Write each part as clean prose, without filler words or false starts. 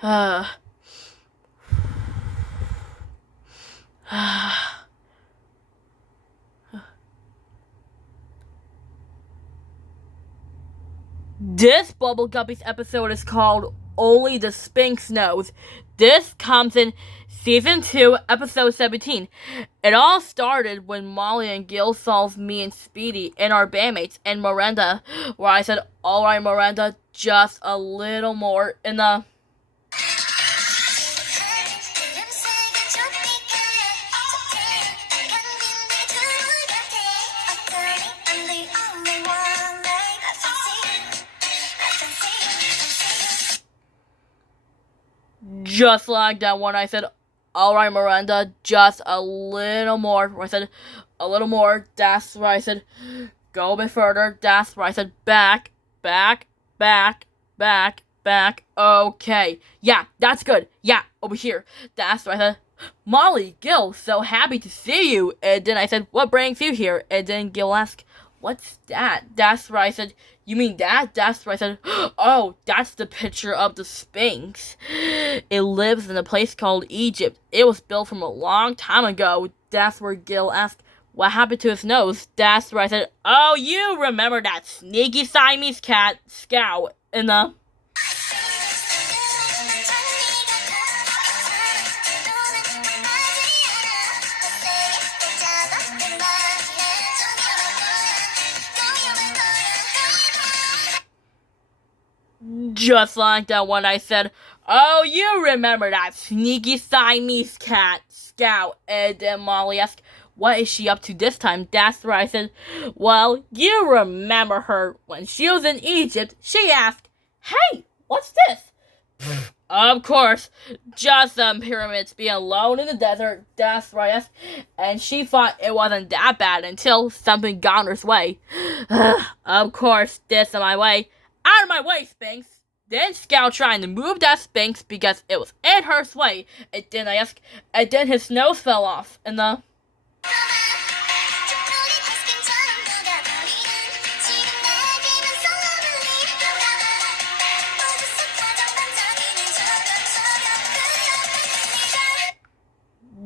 This Bubble Guppies episode is called Only the Sphinx Knows. This comes in Season 2, Episode 17. It all started when Molly and Gil saw me and Speedy and our bandmates and Miranda, where I said, alright Miranda, just a little more in the... Just like that when I said, alright Miranda, just a little more. Where I said, a little more. That's where I said, go a bit further. That's where I said, back, back, back, back, back. Okay. Yeah, that's good. Yeah, over here. That's where I said, Molly, Gil, so happy to see you. And then I said, what brings you here? And then Gil asked, what's that? That's where I said, you mean that? That's where I said, oh, that's the picture of the Sphinx. It lives in a place called Egypt. It was built from a long time ago. That's where Gil asked, what happened to his nose? That's where I said, oh, you remember that sneaky Siamese cat, Scout, in the... Just like that when I said, oh, you remember that sneaky Siamese cat, Scout. And then Molly asked, what is she up to this time? That's where I said, well, you remember her when she was in Egypt. She asked, hey, what's this? Of course, just some pyramids being alone in the desert. That's where I asked. And she thought it wasn't that bad until something got in her way. Of course, this in my way. Out of my way, Sphinx! Then Scout trying to move that Sphinx because it was in her way. And then I asked, and then his nose fell off. And the...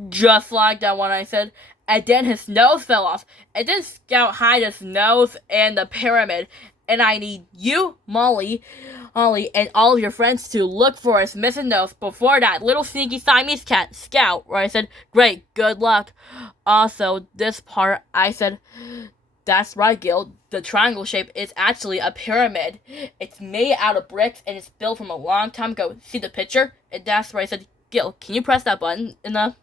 Just like that when I said, and then his nose fell off. And then Scout hid his nose in the pyramid. And I need you, Molly, and all of your friends to look for his missing nose before that little sneaky Siamese cat, Scout, where I said, great, good luck. Also, this part, I said, that's right, Gil, the triangle shape is actually a pyramid. It's made out of bricks, and it's built from a long time ago. See the picture? And that's where I said, Gil, can you press that button in the...